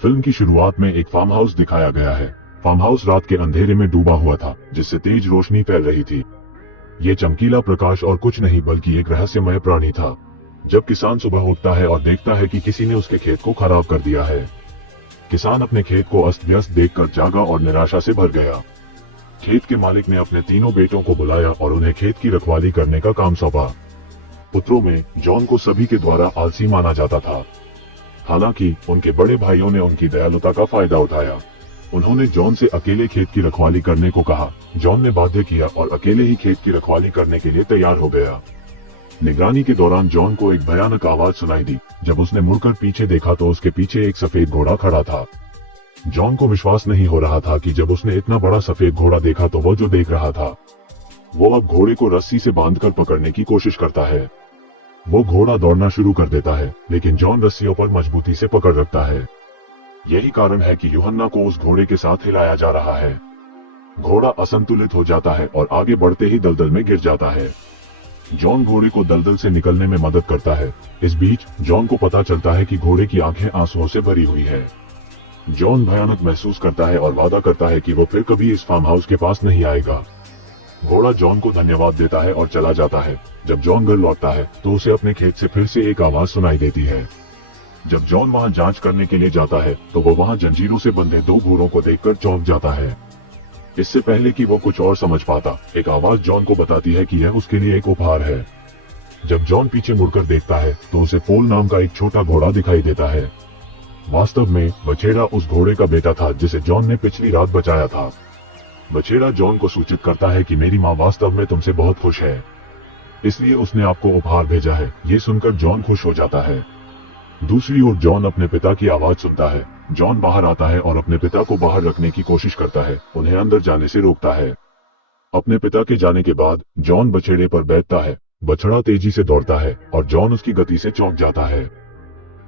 Film की शुरुआत में एक फार्म हाउस दिखाया गया है। फार्म हाउस रात के अंधेरे में डूबा हुआ था, जिससे तेज रोशनी फैल रही थी। ये चमकीला प्रकाश और कुछ नहीं बल्कि एक रहस्यमय प्राणी था। जब किसान सुबह उठता है और देखता है कि किसी ने उसके खेत को खराब कर दिया है, किसान अपने खेत को अस्त व्यस्त देखकर जागा और निराशा से भर गया। खेत के मालिक ने अपने तीनों बेटों को बुलाया और उन्हें खेत की रखवाली करने का काम सौंपा। पुत्रों में जॉन को सभी के द्वारा आलसी माना जाता था। हालांकि उनके बड़े भाइयों ने उनकी दयालुता का फायदा उठाया। उन्होंने जॉन से अकेले खेत की रखवाली करने को कहा। जॉन ने बाध्य किया और अकेले ही खेत की रखवाली करने के लिए तैयार हो गया। निगरानी के दौरान जॉन को एक भयानक आवाज सुनाई दी। जब उसने मुड़कर पीछे देखा तो उसके पीछे एक सफेद घोड़ा खड़ा था। जॉन को विश्वास नहीं हो रहा था कि जब उसने इतना बड़ा सफेद घोड़ा देखा तो वो जो देख रहा था, वो अब घोड़े को रस्सी से बांधकर पकड़ने की कोशिश करता है। वो घोड़ा दौड़ना शुरू कर देता है, लेकिन जॉन रस्सियों पर मजबूती से पकड़ रखता है। यही कारण है कि यूहन्ना को उस घोड़े के साथ हिलाया जा रहा है। घोड़ा असंतुलित हो जाता है और आगे बढ़ते ही दलदल में गिर जाता है। जॉन घोड़े को दलदल से निकलने में मदद करता है। इस बीच जॉन को पता चलता है कि घोड़े की आंखें आंसुओं से भरी हुई है। जॉन भयानक महसूस करता है और वादा करता है कि वो फिर कभी इस फार्म हाउस के पास नहीं आएगा। घोड़ा जॉन को धन्यवाद देता है और चला जाता है। जब जॉन घर लौटता है तो उसे अपने खेत से फिर से एक आवाज सुनाई देती है। जब जॉन वहां जांच करने के लिए जाता है तो वो वहां जंजीरों से बंधे दो घोड़ों को देखकर चौंक जाता है। इससे पहले कि वो कुछ और समझ पाता, एक आवाज जॉन को बताती है कि यह उसके लिए एक उपहार है। जब जॉन पीछे मुड़कर देखता है तो उसे फोल नाम का एक छोटा घोड़ा दिखाई देता है। वास्तव में बछेड़ा उस घोड़े का बेटा था जिसे जॉन ने पिछली रात बचाया था। बछेड़ा जॉन को सूचित करता है कि मेरी माँ वास्तव में तुमसे बहुत खुश है, इसलिए उसने आपको उपहार भेजा है। ये सुनकर जॉन खुश हो जाता है। दूसरी ओर जॉन अपने पिता की आवाज सुनता है। जॉन बाहर आता है और अपने पिता को बाहर रखने की कोशिश करता है, उन्हें अंदर जाने से रोकता है। अपने पिता के जाने के बाद जॉन बछेड़े पर बैठता है। बछड़ा तेजी से दौड़ता है और जॉन उसकी गति से चौंक जाता है।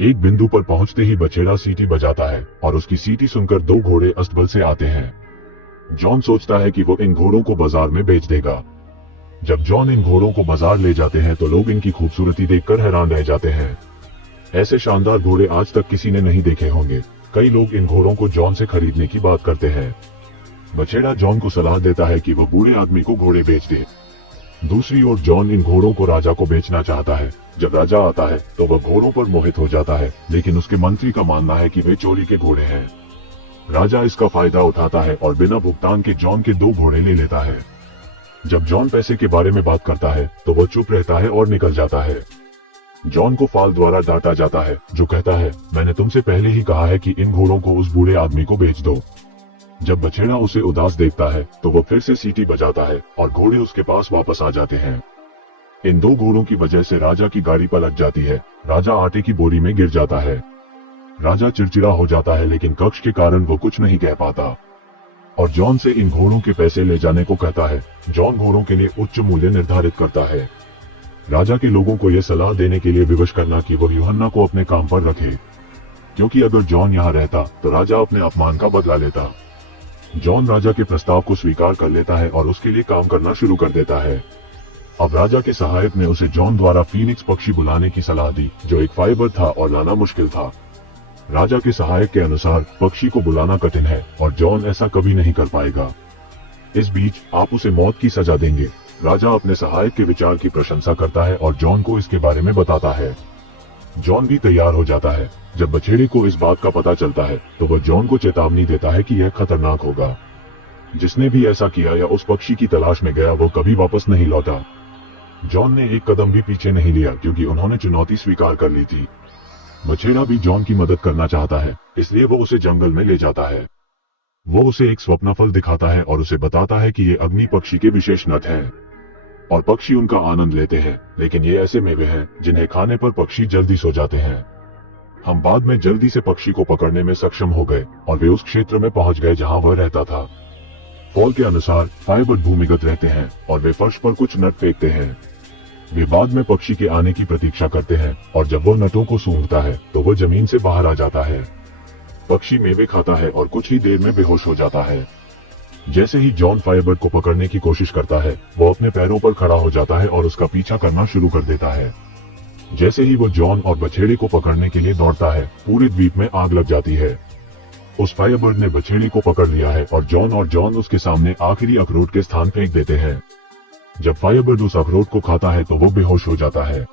एक बिंदु पर पहुंचते ही बछेड़ा सीटी बजाता है और उसकी सीटी सुनकर दो घोड़े अस्तबल से आते हैं। जॉन सोचता है कि वो इन घोड़ों को बाजार में बेच देगा। जब जॉन इन घोड़ों को बाजार ले जाते हैं तो लोग इनकी खूबसूरती देखकर हैरान रह जाते हैं। ऐसे शानदार घोड़े आज तक किसी ने नहीं देखे होंगे। कई लोग इन घोड़ों को जॉन से खरीदने की बात करते हैं। बछेड़ा जॉन को सलाह देता है कि वो बूढ़े आदमी को घोड़े बेच दे। दूसरी ओर जॉन इन घोड़ों को राजा को बेचना चाहता है। जब राजा आता है तो वह घोड़ों पर मोहित हो जाता है, लेकिन उसके मंत्री का मानना है कि वे चोरी के घोड़े हैं। राजा इसका फायदा उठाता है और बिना भुगतान के जॉन के दो घोड़े ले लेता है। जब जॉन पैसे के बारे में बात करता है तो वह चुप रहता है और निकल जाता है। जॉन को फाल द्वारा डांटा जाता है, जो कहता है, मैंने तुमसे पहले ही कहा है कि इन घोड़ों को उस बूढ़े आदमी को बेच दो। जब बछेड़ा उसे उदास देखता है तो वो फिर से सीटी बजाता है और घोड़े उसके पास वापस आ जाते हैं। इन दो घोड़ों की वजह से राजा की गाड़ी पलट जाती है। राजा आटे की बोरी में गिर जाता है। राजा चिड़चिड़ा हो जाता है, लेकिन कक्ष के कारण वो कुछ नहीं कह पाता और जॉन से इन घोड़ों के पैसे ले जाने को कहता है। जॉन घोड़ों के लिए उच्च मूल्य निर्धारित करता है। राजा के लोगों को यह सलाह देने के लिए विवश करना कि वो यूहन्ना को अपने काम पर रखे, क्योंकि अगर जॉन यहाँ रहता तो राजा अपने अपमान का बदला लेता। जॉन राजा के प्रस्ताव को स्वीकार कर लेता है और उसके लिए काम करना शुरू कर देता है। अब राजा के सहायक ने उसे जॉन द्वारा फीनिक्स पक्षी बुलाने की सलाह दी, जो एक फाइबर था और लाना मुश्किल था। राजा के सहायक के अनुसार पक्षी को बुलाना कठिन है और जॉन ऐसा कभी नहीं कर पाएगा। इस बीच आप उसे मौत की सजा देंगे। राजा अपने सहायक के विचार की प्रशंसा करता है और जॉन को इसके बारे में बताता है। जॉन भी तैयार हो जाता है। जब बछेड़े को इस बात का पता चलता है तो वह जॉन को चेतावनी देता है कि यह खतरनाक होगा। जिसने भी ऐसा किया या उस पक्षी की तलाश में गया वो कभी वापस नहीं लौटा। जॉन ने एक कदम भी पीछे नहीं लिया, क्योंकि उन्होंने चुनौती स्वीकार कर ली थी। बछेड़ा भी जॉन की मदद करना चाहता है, इसलिए वो उसे जंगल में ले जाता है। वो उसे एक स्वप्नफल दिखाता है और उसे बताता है कि ये अग्नि पक्षी के विशेष नट हैं और पक्षी उनका आनंद लेते हैं, लेकिन ये ऐसे मेवे हैं जिन्हें खाने पर पक्षी जल्दी सो जाते हैं। हम बाद में जल्दी से पक्षी को पकड़ने में सक्षम हो गए और वे उस क्षेत्र में पहुंच गए जहां वह रहता था। फॉल के अनुसार फाइबर भूमिगत रहते हैं और वे फर्श पर कुछ नट फेंकते हैं। वे बाद में पक्षी के आने की प्रतीक्षा करते हैं और जब वो नटों को सूंघता है तो वो जमीन से बाहर आ जाता है। पक्षी मेवे खाता है और कुछ ही देर में बेहोश हो जाता है। जैसे ही जॉन फायरबर्ड को पकड़ने की कोशिश करता है, वो अपने पैरों पर खड़ा हो जाता है और उसका पीछा करना शुरू कर देता है। जैसे ही वो जॉन और बछेड़े को पकड़ने के लिए दौड़ता है, पूरे द्वीप में आग लग जाती है। उस फायरबर्ड ने बछेड़े को पकड़ लिया है और जॉन उसके सामने आखिरी अखरोट के स्थान फेंक देते हैं। जब फायरबर्ड उस अखरोट को खाता है तो वो बेहोश हो जाता है।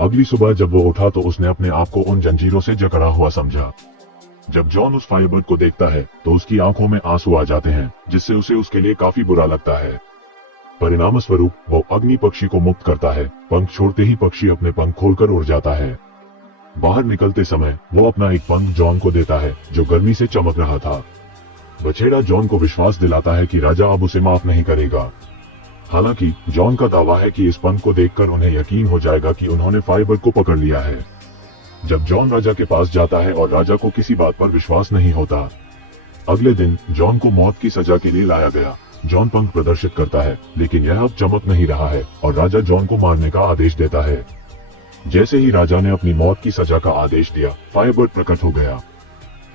अगली सुबह जब वो उठा तो उसने अपने आप को उन जंजीरों से जकड़ा हुआ समझा। जब जॉन उस फायरबर्ड को देखता है तो उसकी आंखों में आंसू आ जाते हैं, जिससे उसे उसके लिए काफी बुरा लगता है। परिणाम स्वरूप वो अग्नि पक्षी को मुक्त करता है। पंख छोड़ते ही पक्षी अपने पंख खोलकर उड़ जाता है। बाहर निकलते समय वो अपना एक पंख जॉन को देता है, जो गर्मी से चमक रहा था। बछेड़ा जॉन को विश्वास दिलाता है कि राजा अब उसे माफ नहीं करेगा। हालांकि जॉन का दावा है कि इस पंख को देखकर उन्हें यकीन हो जाएगा कि उन्होंने फायरबर्ड को पकड़ लिया है। जब जॉन राजा के पास जाता है और राजा को किसी बात पर विश्वास नहीं होता। अगले दिन जॉन को मौत की सजा के लिए लाया गया। जॉन पंख प्रदर्शित करता है, लेकिन यह अब चमक नहीं रहा है और राजा जॉन को मारने का आदेश देता है। जैसे ही राजा ने अपनी मौत की सजा का आदेश दिया, फायरबर्ड प्रकट हो गया।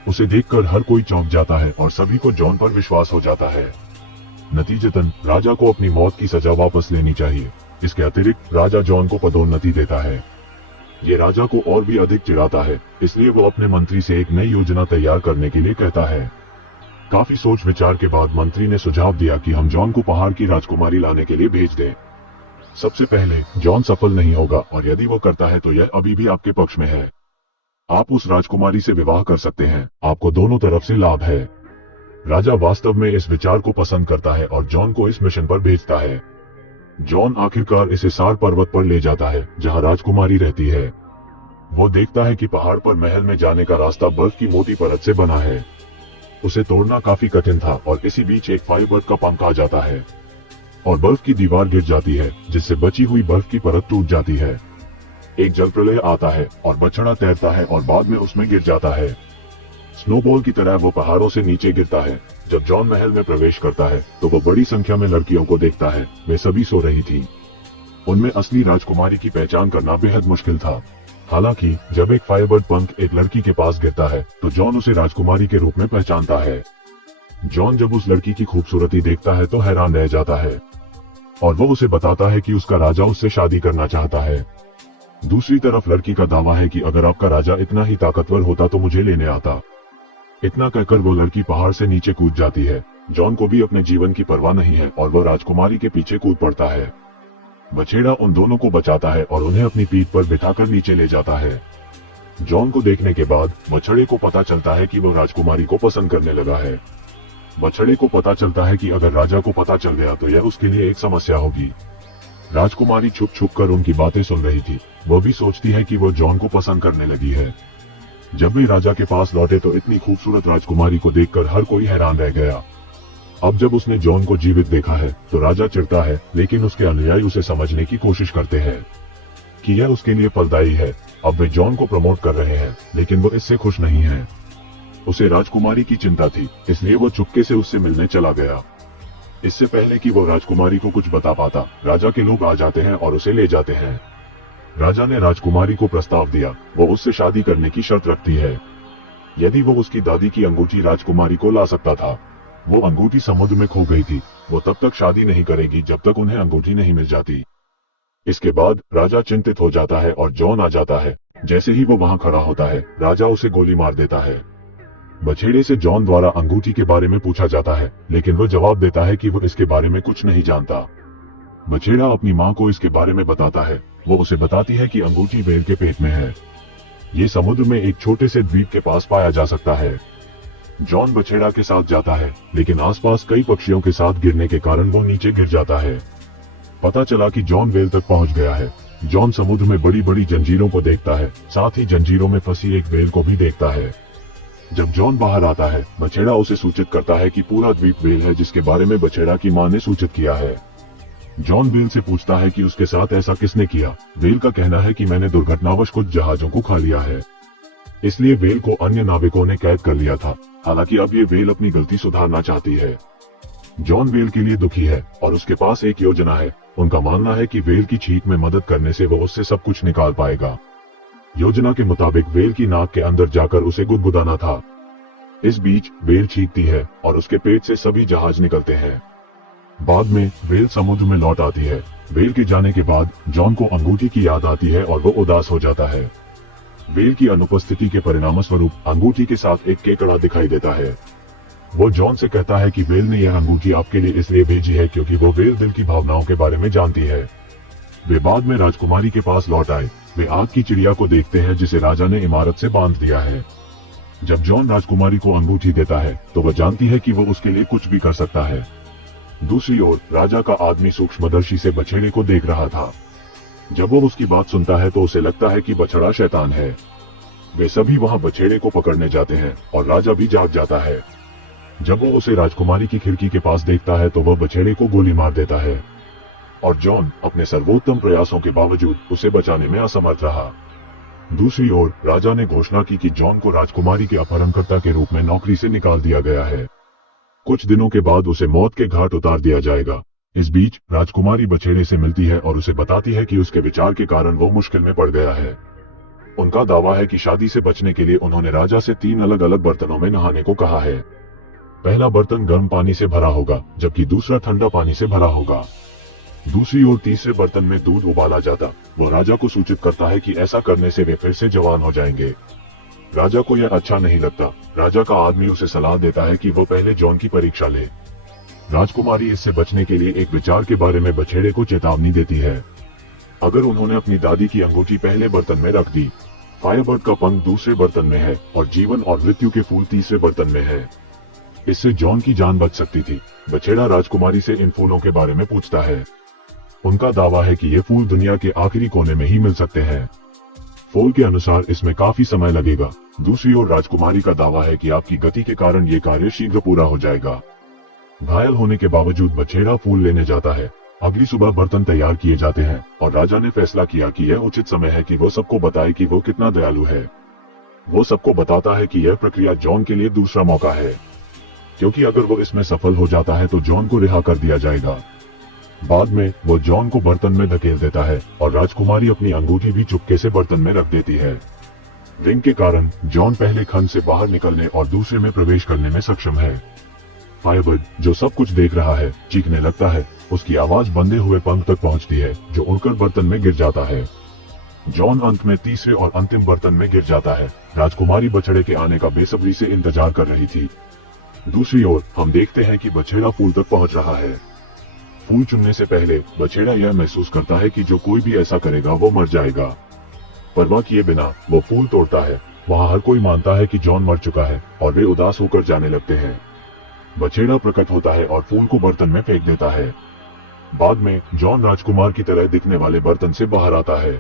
उसे देखकर हर कोई चौंक जाता है और सभी को जॉन पर विश्वास हो जाता है। नतीजतन राजा को अपनी मौत की सजा वापस लेनी चाहिए। इसके अतिरिक्त राजा जॉन को पदोन्नति देता है। ये राजा को और भी अधिक चिढ़ाता है, इसलिए वो अपने मंत्री से एक नई योजना तैयार करने के लिए कहता है। काफी सोच विचार के बाद मंत्री ने सुझाव दिया कि हम जॉन को पहाड़ की राजकुमारी लाने के लिए भेज दें। सबसे पहले जॉन सफल नहीं होगा और यदि वो करता है तो यह अभी भी आपके पक्ष में है। आप उस राजकुमारी से विवाह कर सकते हैं, आपको दोनों तरफ से लाभ है। राजा वास्तव में इस विचार को पसंद करता है और जॉन को इस मिशन पर भेजता है। जॉन आखिरकार इसे सार पर्वत पर ले जाता है, जहां राजकुमारी रहती है। वो देखता है कि पहाड़ पर महल में जाने का रास्ता बर्फ की मोटी परत से बना है। उसे तोड़ना काफी कठिन था और इसी बीच एक फायरबर्ड का पंख आ जाता है और बर्फ की दीवार गिर जाती है, जिससे बची हुई बर्फ की परत टूट जाती है। एक जलप्रलय आता है और बछड़ा तैरता है और बाद में उसमें गिर जाता है। स्नोबॉल की तरह वो पहाड़ों से नीचे गिरता है। जब जॉन महल में प्रवेश करता है तो वो बड़ी संख्या में लड़कियों को देखता है। वे सभी सो रही थी। उनमें असली राजकुमारी की पहचान करना बेहद मुश्किल था। हालांकि जब एक फायरबर्ड पंख एक लड़की के पास गिरता है तो जॉन उसे राजकुमारी के रूप में पहचानता है। जॉन जब उस लड़की की खूबसूरती देखता है तो हैरान रह जाता है और वो उसे बताता है कि उसका राजा उससे शादी करना चाहता है। दूसरी तरफ लड़की का दावा है कि अगर आपका राजा इतना ही ताकतवर होता तो मुझे लेने आता। इतना कहकर वो लड़की पहाड़ से नीचे कूद जाती है। जॉन को भी अपने जीवन की परवाह नहीं है और वो राजकुमारी के पीछे कूद पड़ता है। बछेड़ा उन दोनों को बचाता है और उन्हें अपनी पीठ पर बिठाकर नीचे ले जाता है। जॉन को देखने के बाद बछड़े को पता चलता है कि वो राजकुमारी को पसंद करने लगा है। बछड़े को पता चलता है कि अगर राजा को पता चल गया तो यह उसके लिए एक समस्या होगी। राजकुमारी छुप छुप कर उनकी बातें सुन रही थी। वो भी सोचती है कि वो जॉन को पसंद करने लगी है। जब वे राजा के पास लौटे तो इतनी खूबसूरत राजकुमारी को देखकर हर कोई हैरान रह गया। अब जब उसने जॉन को जीवित देखा है तो राजा चिढ़ता है, लेकिन उसके अनुयायी उसे समझने की कोशिश करते हैं कि यह उसके लिए फलदायी है। अब वे जॉन को प्रमोट कर रहे हैं, लेकिन वो इससे खुश नहीं है। उसे राजकुमारी की चिंता थी, इसलिए वो चुपके से उससे मिलने चला गया। इससे पहले कि वो राजकुमारी को कुछ बता पाता, राजा के लोग आ जाते हैं और उसे ले जाते हैं। राजा ने राजकुमारी को प्रस्ताव दिया। वो उससे शादी करने की शर्त रखती है। यदि वो उसकी दादी की अंगूठी राजकुमारी को ला सकता था। वो अंगूठी समुद्र में खो गई थी। वो तब तक शादी नहीं करेगी जब तक उन्हें अंगूठी नहीं मिल जाती। इसके बाद राजा चिंतित हो जाता है और जॉन आ जाता है। जैसे ही वो वहां खड़ा होता है, राजा उसे गोली मार देता है। बछेड़े से जॉन द्वारा अंगूठी के बारे में पूछा जाता है, लेकिन वो जवाब देता है कि वो इसके बारे में कुछ नहीं जानता। बछेड़ा अपनी माँ को इसके बारे में बताता है। वो उसे बताती है कि अंगूठी व्हेल के पेट में है। ये समुद्र में एक छोटे से द्वीप के पास पाया जा सकता है। जॉन बछेड़ा के साथ जाता है, लेकिन आसपास कई पक्षियों के साथ गिरने के कारण वो नीचे गिर जाता है। पता चला कि जॉन व्हेल तक पहुंच गया है। जॉन समुद्र में बड़ी बड़ी जंजीरों को देखता है, साथ ही जंजीरों में फंसी एक व्हेल को भी देखता है। जब जॉन बाहर आता है, बछेड़ा उसे सूचित करता है कि पूरा द्वीप व्हेल है, जिसके बारे में बछेड़ा की मां ने सूचित किया है। जॉन व्हेल से पूछता है कि उसके साथ ऐसा किसने किया। व्हेल का कहना है कि मैंने दुर्घटनावश कुछ जहाजों को खा लिया है, इसलिए व्हेल को अन्य नाविकों ने कैद कर लिया था। हालांकि अब ये व्हेल अपनी गलती सुधारना चाहती है। जॉन व्हेल के लिए दुखी है और उसके पास एक योजना है। उनका मानना है कि व्हेल की छींक में मदद करने से वो उससे सब कुछ निकाल पाएगा। योजना के मुताबिक व्हेल की नाक के अंदर जाकर उसे गुदगुदाना था। इस बीच व्हेल छींकती है और उसके पेट से सभी जहाज निकलते हैं। बाद में व्हेल समुद्र में लौट आती है। व्हेल के जाने के बाद जॉन को अंगूठी की याद आती है और वो उदास हो जाता है। वेल की अनुपस्थिति के परिणामस्वरूप अंगूठी के साथ एक केकड़ा दिखाई देता है। वो जॉन से कहता है कि वेल ने यह अंगूठी आपके लिए इसलिए भेजी है क्योंकि वो वेल दिल की भावनाओं के बारे में जानती है। वे बाद में राजकुमारी के पास लौट आए। वे आग की चिड़िया को देखते हैं जिसे राजा ने इमारत से बांध दिया है। जब जॉन राजकुमारी को अंगूठी देता है तो वह जानती है कि वो उसके लिए कुछ भी कर सकता है। दूसरी ओर राजा का आदमी सूक्ष्मदर्शी से बछड़े को देख रहा था। जब वो उसकी बात सुनता है तो उसे लगता है कि बछड़ा शैतान है। वे सभी वहां बछड़े को पकड़ने जाते हैं और राजा भी जाग जाता है। जब वो उसे राजकुमारी की खिड़की के पास देखता है तो वह बछड़े को गोली मार देता है और जॉन अपने सर्वोत्तम प्रयासों के बावजूद उसे बचाने में असमर्थ रहा। दूसरी ओर राजा ने घोषणा की कि जॉन को राजकुमारी के अपहरणकर्ता के रूप में नौकरी से निकाल दिया गया है। कुछ दिनों के बाद उसे मौत के घाट उतार दिया जाएगा। इस बीच राजकुमारी बछेड़े से मिलती है और उसे बताती है कि उसके विचार के कारण वो मुश्किल में पड़ गया है। उनका दावा है कि शादी से बचने के लिए उन्होंने राजा से 3 अलग अलग बर्तनों में नहाने को कहा है। पहला बर्तन गर्म पानी से भरा होगा जबकि दूसरा ठंडा पानी से भरा होगा। दूसरी ओर तीसरे बर्तन में दूध उबाला जाता। वो राजा को सूचित करता है कि ऐसा करने से वे फिर से जवान हो जाएंगे। राजा को यह अच्छा नहीं लगता। राजा का आदमी उसे सलाह देता है कि वो पहले जॉन की परीक्षा ले। राजकुमारी इससे बचने के लिए एक विचार के बारे में बछेड़े को चेतावनी देती है। अगर उन्होंने अपनी दादी की अंगूठी पहले बर्तन में रख दी, फायरबर्ड का पंख दूसरे बर्तन में है और जीवन और मृत्यु के फूल तीसरे बर्तन में है। इससे जॉन की जान बच सकती थी। बछेड़ा राजकुमारी से इन फूलों के बारे में पूछता है। उनका दावा है कि ये फूल दुनिया के आखिरी कोने में ही मिल सकते हैं। फूल के अनुसार इसमें काफी समय लगेगा। दूसरी ओर राजकुमारी का दावा है कि आपकी गति के कारण ये कार्य शीघ्र पूरा हो जाएगा। घायल होने के बावजूद बछेड़ा फूल लेने जाता है। अगली सुबह बर्तन तैयार किए जाते हैं और राजा ने फैसला किया कि यह उचित समय है कि वो सबको बताए कि वो कितना दयालु है। वो सबको बताता है कि यह प्रक्रिया जॉन के लिए दूसरा मौका है, क्योंकि अगर वो इसमें सफल हो जाता है तो जॉन को रिहा कर दिया जाएगा। बाद में वो जॉन को बर्तन में धकेल देता है और राजकुमारी अपनी अंगूठी भी चुपके से बर्तन में रख देती है। रिंग के कारण जॉन पहले खंड से बाहर निकलने और दूसरे में प्रवेश करने में सक्षम है। फायरबर्ड, जो सब कुछ देख रहा है, चीखने लगता है। उसकी आवाज बंधे हुए पंख तक पहुंचती है जो उड़कर बर्तन में गिर जाता है। जॉन अंत में तीसरे और अंतिम बर्तन में गिर जाता है। राजकुमारी बछड़े के आने का बेसब्री से इंतजार कर रही थी। दूसरी ओर हम देखते हैं कि बछेड़ा फूल तक पहुंच रहा है। फूल चुनने से पहले बछेड़ा यह महसूस करता है कि जो कोई भी ऐसा करेगा वो मर जाएगा। परवाह किए बिना वो फूल तोड़ता है। वहाँ हर कोई मानता है कि जॉन मर चुका है और वे उदास होकर जाने लगते हैं। बछेड़ा प्रकट होता है और फूल को बर्तन में फेंक देता है। बाद में जॉन राजकुमार की तरह दिखने वाले बर्तन से बाहर आता है।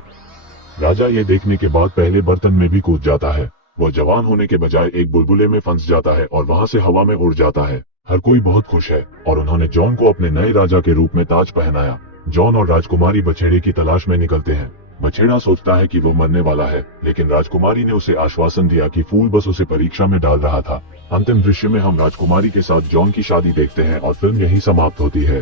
राजा ये देखने के बाद पहले बर्तन में भी कूद जाता है। वह जवान होने के बजाय एक बुलबुले में फंस जाता है और वहां से हवा में उड़ जाता है। हर कोई बहुत खुश है और उन्होंने जॉन को अपने नए राजा के रूप में ताज पहनाया। जॉन और राजकुमारी बछेड़े की तलाश में निकलते हैं। बछेड़ा सोचता है कि वो मरने वाला है, लेकिन राजकुमारी ने उसे आश्वासन दिया कि फूल बस उसे परीक्षा में डाल रहा था। अंतिम दृश्य में हम राजकुमारी के साथ जॉन की शादी देखते हैं और फिल्म यहीं समाप्त होती है।